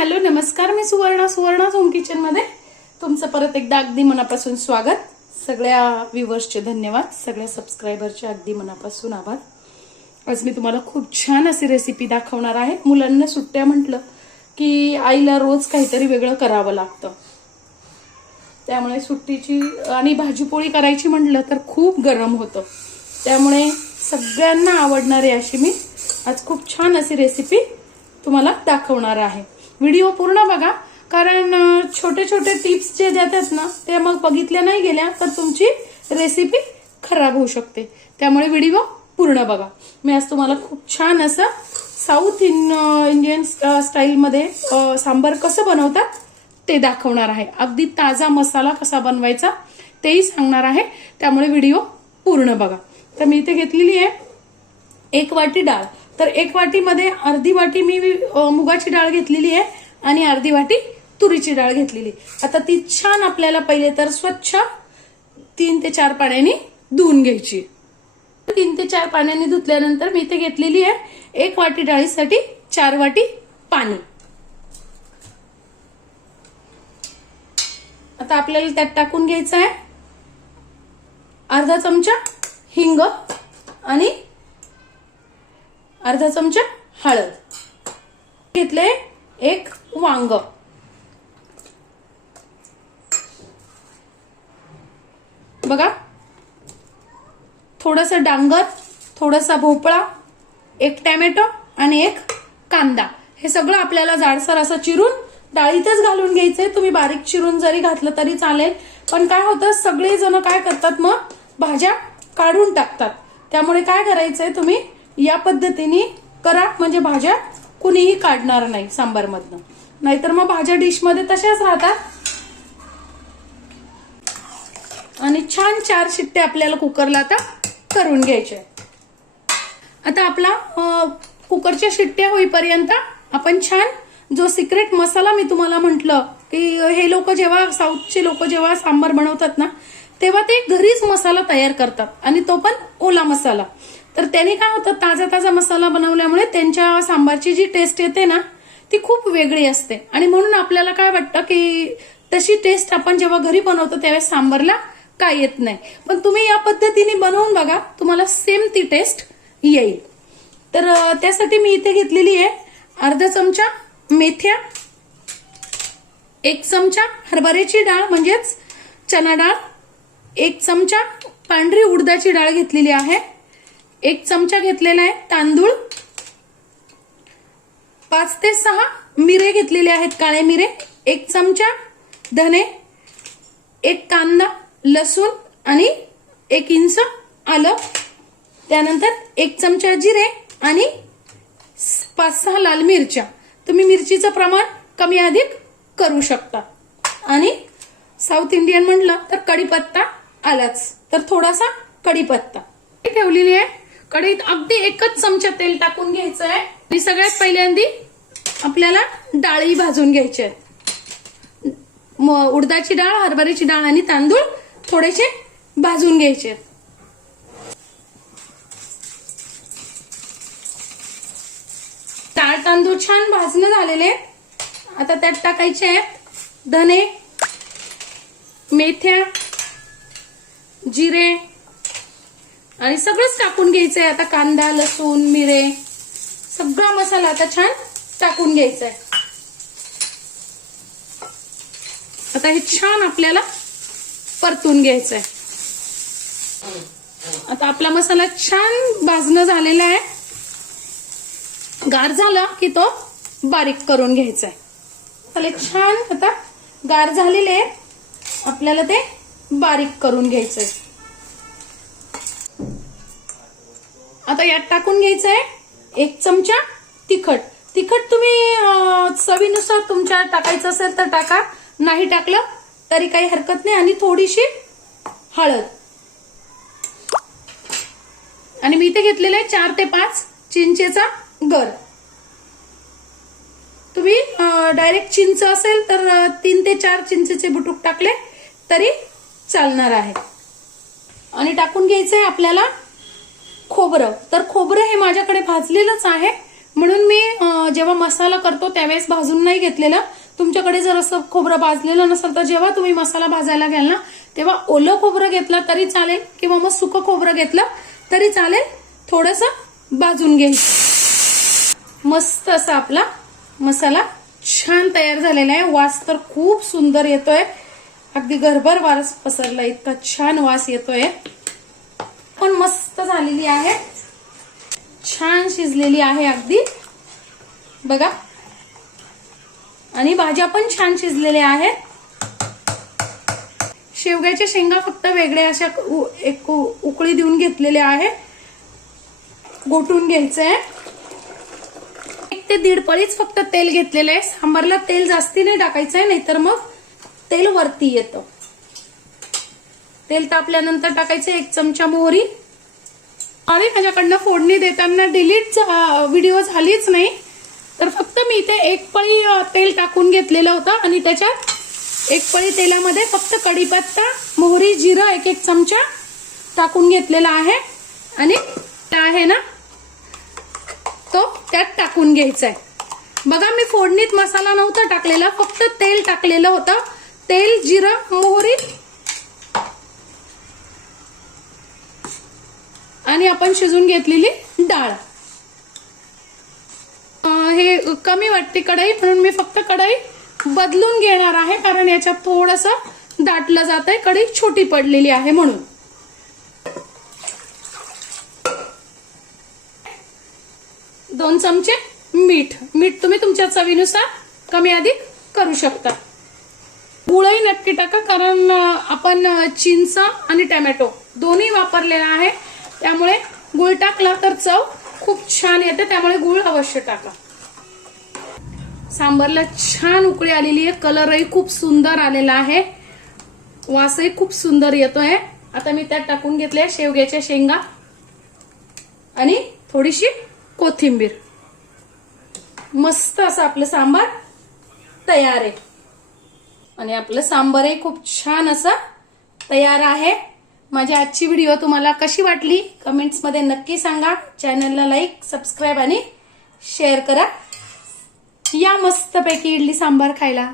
Hello नमस्कार, मी Suvarna home kitchen मध्ये तुमचं परत एकदा अगदी मनापासून स्वागत. सगळ्या व्ह्यूअर्सचे धन्यवाद, सगळ्या सबस्क्रायबरचे अगदी मनापासून आभार. आज मी तुम्हाला खूप छान अशी रेसिपी दाखवणार आहे. मुलांना सुट्ट्या म्हटलं की आईला रोज काहीतरी वेगळं करावं लागतं, त्यामुळे सुट्टीची आणि भाजीपोळी करायची म्हटलं तर खूप गरम होतं. त्यामुळे सगळ्यांना आवडणारी अशी मी आज खूप छान अशी रेसिपी तुम्हाला दाखवणार आहे. व्हिडिओ पूर्ण बघा, कारण छोटे छोटे टिप्स जे देतात ना ते मग बघितल्या नाही गेल्या तर तुमची रेसिपी खराब होऊ शकते. त्यामुळे व्हिडिओ पूर्ण बघा. मी आज तुम्हाला खूप छान असं साऊथ इंडियन स्टाईल मध्ये सांबार कसं बनवतात ते दाखवणार आहे. अगदी ताजा मसाला कसा बनवायचा तेही सांगणार आहे. त्यामुळे व्हिडिओ पूर्ण बघा. तर मी इथे घेतलेली आहे 1 वाटी डाळ. तर 1 वाटीमध्ये अर्धी वाटी मी मुगाची डाळ घेतलेली आहे आणि अर्धी वाटी तुरीची डाळ घेतलेली. आता ती छान आपल्याला पहिले तर स्वच्छ 3 ते 4 पाण्याने धुवून घ्यायची. 3 ते 4 पाण्याने धुतल्यानंतर मी इथे घेतलेली आहे 1 वाटी डाळीसाठी 4 वाटी पाणी. आता आपल्याला त्यात टाकून घ्यायचं आहे अर्धा चमचा हिंग आणि अर्धा चमचा हळद. घेतले 1 वांग. बघा, थोडासा डांगर, थोडासा भोपळा, 1 टॅमॅटो आणि 1 कांदा. हे सगळं आपल्याला जाडसर असं चिरून डाळीतच घालून घ्यायचंय. तुम्ही बारीक चिरून जरी घातलं तरी चालेल, पण काय होतं सगळे जण काय करतात मग भाज्या काढून टाकतात. त्यामुळे काय करायचंय तुम्ही या पद्धतीने करा, म्हणजे भाज्या कुणीही काढणार नाही सांबार मधनं. नाहीतर मग भाज्या डिश मध्ये तशाच राहतात. आणि छान 4 शिट्टे आपल्याला कुकरला आता करून घ्यायचे. आता आपला कुकरच्या शिट्ट्या होईपर्यंत आपण छान जो सिक्रेट मसाला मी तुम्हाला म्हटलं की हे लोक जेव्हा साऊथचे लोक जेव्हा सांबार बनवतात ना तेव्हा ते घरीच मसाला तयार करतात आणि तो पण ओला मसाला. तर त्याने काय होतं ताजा ताजा मसाला बनवल्यामुळे त्यांच्या सांबारची जी टेस्ट येते ना ती खूप वेगळी असते. आणि म्हणून आपल्याला काय वाटतं की तशी टेस्ट आपण जेव्हा घरी बनवतो त्यावेळेस सांबारला काय येत नाही. पण तुम्ही या पद्धतीने बनवून बघा, तुम्हाला सेम ती टेस्ट येईल. तर त्यासाठी मी इथे घेतलेली आहे अर्धा चमचा मेथ्या, 1 चमचा हरभऱ्याची डाळ म्हणजेच चना डाळ, 1 चमचा पांढरी उडदाची डाळ घेतलेली आहे, 1 चमचा घेतलेला आहे तांदूळ, 5 ते 6 मिरे घेतलेले आहेत काळे मिरे, 1 चमचा धने, 1 कांदा, लसूण आणि 1 इंच आलं, त्यानंतर 1 चमचा जिरे आणि 5-6 लाल मिरच्या. तुम्ही मिरचीचं प्रमाण कमी अधिक करू शकता. आणि साऊथ इंडियन म्हटलं तर कढीपत्ता आलाच, तर थोडासा कढीपत्ता ठेवलेली आहे. कढईत अगदी 1च चमचा तेल टाकून घ्यायचं आहे. आणि सगळ्यात पहिल्यांदी आपल्याला डाळी भाजून घ्यायच्या आहेत. उडदाची डाळ, हरभऱ्याची डाळ आणि तांदूळ थोडेसे भाजून घ्यायचे. डाळ तांदूळ छान भाजणं झालेले. आता त्यात टाकायचे आहेत धने, मेथ्या, जिरे आणि सगळंच टाकून घ्यायचंय. आता कांदा, लसूण, मिरे सगळा मसाला आता छान टाकून घ्यायचा आहे. आता हे छान आपल्याला परतून घ्यायचं आहे. आता आपला मसाला छान भाजणं झालेला आहे. गार झाला की तो बारीक करून घ्यायचा आहे. छान आता गार झालेले आहे, आपल्याला ते बारीक करून घ्यायचंय. आता यात टाकून घ्यायचंय 1 चमचा तिखट. तिखट तुम्ही चवीनुसार तुमच्या टाकायचं असेल तर टाका, नाही टाकलं तरी काही हरकत नाही. आणि थोडीशी हळद. आणि मी इथे घेतलेलं आहे 4 ते 5 चिंचेचा गर. तुम्ही डायरेक्ट चिंच असेल तर 3 ते 4 चिंचेचे बुटुक टाकले तरी चालणार आहे. आणि टाकून घ्यायचंय आपल्याला खोबरं. तर खोबरं हे माझ्याकडे भाजलेलंच आहे, म्हणून मी जेव्हा मसाला करतो त्यावेळेस भाजून नाही घेतलेलं. तुमच्याकडे जर असं खोबरं भाजलेलं नसेल तर जेव्हा तुम्ही मसाला भाजायला घ्याल ना तेव्हा ओलं खोबरं घेतलं तरी चालेल किंवा मग सुकं खोबरं घेतलं तरी चालेल. थोडंसं भाजून घ्यायचं. मस्त असा आपला मसाला छान तयार झालेला आहे. वास तर खूप सुंदर येतोय. अगदी घरभर वास पसरला इतका छान वास येतोय. पण मस्त झालेली आहे. छान शिजलेली आहे अगदी बघा. आणि भाज्या पण छान शिजलेल्या आहेत. शेवग्याच्या शेंगा फक्त वेगळ्या अशा एक उकळी देऊन घेतलेल्या आहे. गोटून घ्यायचंय. 1 ते 1.5 पळीच फक्त तेल घेतलेलं आहे. सांबारला तेल जास्ती नाही टाकायचंय नाहीतर मग तेल वरती येतं. तेल तापल्यानंतर टाकायचं 1 चमचा मोहरी. आणि माझ्याकडनं फोडणी देताना डिलीट व्हिडिओ झालीच नाही तर फक्त मी इथे 1 पळी तेल टाकून घेतलेलं होतं आणि त्याच्यात 1 पळी तेलामध्ये फक्त कढीपत्ता, मोहरी, जिरं 1 चमचा टाकून घेतलेला आहे. आणि आहे ना तो त्यात टाकून घ्यायचा आहे. बघा मी फोडणीत मसाला नव्हता टाकलेला, फक्त तेल टाकलेलं होतं. तेल, जिरं, मोहरी आणि आपण शिजून घेतलेली डाळ. हे कमी वाटते कढई म्हणून मी फक्त कढई बदलून घेणार आहे कारण याच्यात थोडंसं दाटलं जात आहे. कढई छोटी पडलेली आहे म्हणून. दोन चमचे मीठ तुम्ही तुमच्या चवीनुसार कमी अधिक करू शकता. गुळही नक्की टाका कारण आपण चिंच आणि टोमॅटो दोन्ही वापरलेला आहे त्यामुळे गुळ टाकला तर चव खूप छान येते. त्यामुळे गुळ अवश्य टाका. सांबारला छान उकळी आलेली आहे. कलरही खूप सुंदर आलेला आहे. वासही खूप सुंदर येतोय. आता मी त्यात टाकून घेतले शेवग्याच्या शेंगा आणि थोडीशी कोथिंबीर. मस्त असं आपलं सांबार तयार आहे. आणि आपलं सांबारही खूप छान असं तयार आहे. माझी आजची व्हिडिओ तुम्हाला कशी वाटली कमेंट्समध्ये नक्की सांगा. चॅनलला लाईक, सबस्क्राईब आणि शेअर करा. या मस्तपैकी इडली सांबार खायला.